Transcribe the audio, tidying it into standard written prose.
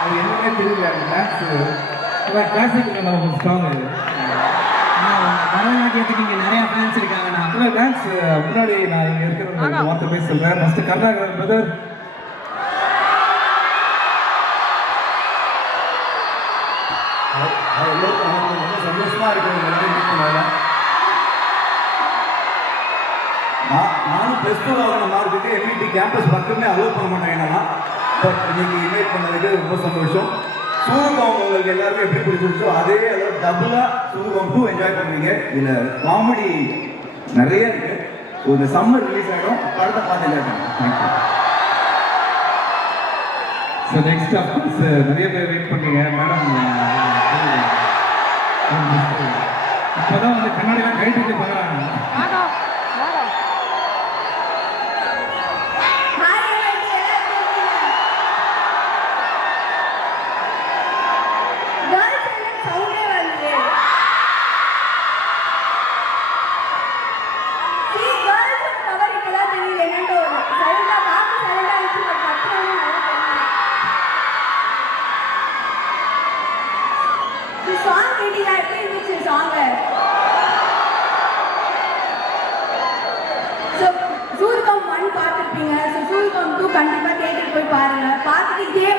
அது என்னன்னே தெரியல. டான்ஸ் கிளாசிக் நம்ம ஸ்ட்ராங். இது பரதநாட்டியத்துக்கு இங்கே நிறைய ஃபேன்ஸ் இருக்காங்கண்ணா. டான்ஸ் முன்னாடி நான் இங்கே இருக்கிற வார்த்தை பேச சொல்கிறேன். ஃபஸ்ட்டு கருணாகரன் பிரதர், ரொம்ப சந்தோஷமாக இருக்கிறது. நானும் ப்ளஸ் டூ ஆகின மார்க்குக்கு எம்இடி கேம்பஸ் பக்கமே அலோவ் பண்ண மாட்டாங்க. பட் இன்னைக்கு இன்வைட் பண்ணதுக்கு ரொம்ப சந்தோஷம். சூதுகம் உங்களுக்கு எல்லாருக்கும் எப்படி பிடிச்சிருச்சோ அதே அளவு டபுளாக சூதுகம் 2 என்ஜாய் பண்ணுவீங்க. இதில் காமெடி நிறைய இருக்கு. இந்த சம்மர் ரிலீஸ் ஆகிடும். படத்தை பார்த்து என்ஜாய் பண்ணுங்க. தேங்க்யூ. ஸோ நெக்ஸ்ட் அஃப்கோர்ஸ் நிறைய பேர் வெயிட் பண்ணீங்க மேடம். இப்போதான் வந்து கண்ணாடிலாம் கைட்டு பார்க்குறாங்க. சூதுகம் 1 பார்த்துருப்பீங்க. ஸோ சூதுகம் 2 கண்டிப்பாக தேட்டருக்கு போய் பாருங்க. பார்த்துட்டு இதே